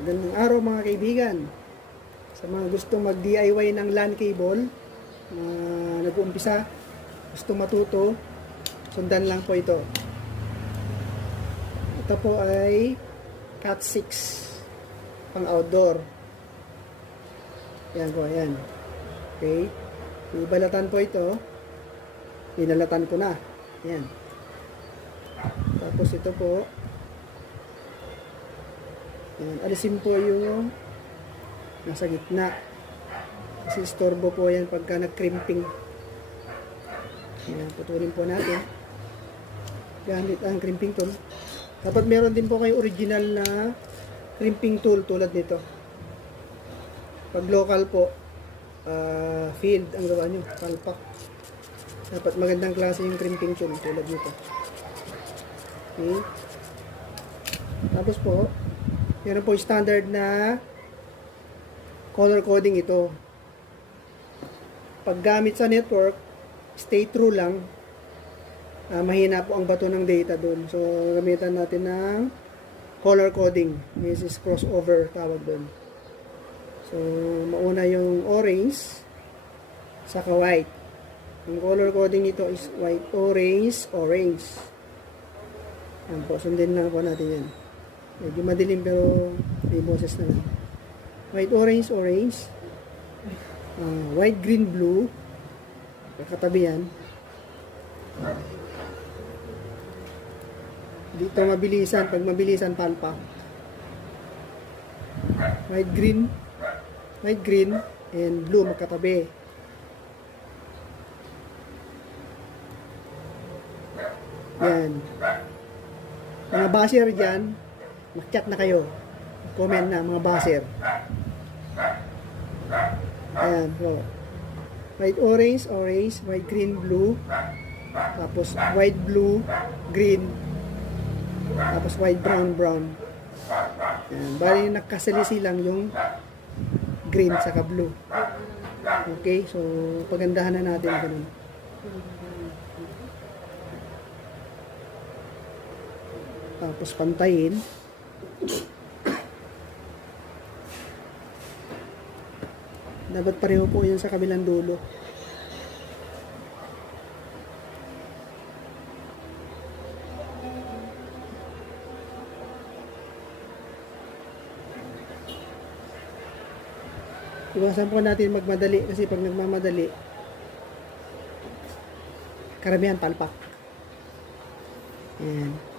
Magandang araw mga kaibigan. Sa mga gustong mag-DIY ng LAN cable, nag-uumpisa, gusto matuto, sundan lang po ito. Ito po ay Cat 6 pang outdoor. Yan po, yan. Okay. Ibalatan po ito. Binalatan ko na. Yan. Tapos ito po. Yan. Alisin po yung nasa gitna. Kasi istorbo po yan pagka nag-crimping. Yan. Putulin po natin. Gamit ang crimping tool. Dapat meron din po kayo original na crimping tool tulad nito. Pag local po, field ang gawa nyo, palpak. Dapat magandang klase yung crimping tool tulad nito. Okay. Tapos po, meron po standard na color coding ito. Pag gamit sa network, stay true lang. Mahina po ang bato ng data doon. So, gamitan natin ng color coding. This is crossover tawag doon. So, mauna yung orange saka white. Ang color coding nito is white, orange, orange. Yan po, sundin lang po natin yan. Medyo madilim pero may boses na lang. White, orange, orange. White, green, blue. Katabi yan. Dito mabilisan. Pag mabilisan, palpa. White, green, and blue magkatabi. Yan. Mga basher dyan, mag-chat na kayo. Comment na mga basher. Ayan. So, white, orange, orange. White, green, blue. Tapos white, blue, green. Tapos white, brown, brown. Ayan. Bali nagkasalisi lang yung green saka blue. Okay, so pagandahan na natin ganun. Tapos pantayin. Dapat pareho po yun sa kabilang dulo. Iwasan po natin magmadali kasi pag nagmamadali, karamihan palpak. Ayan.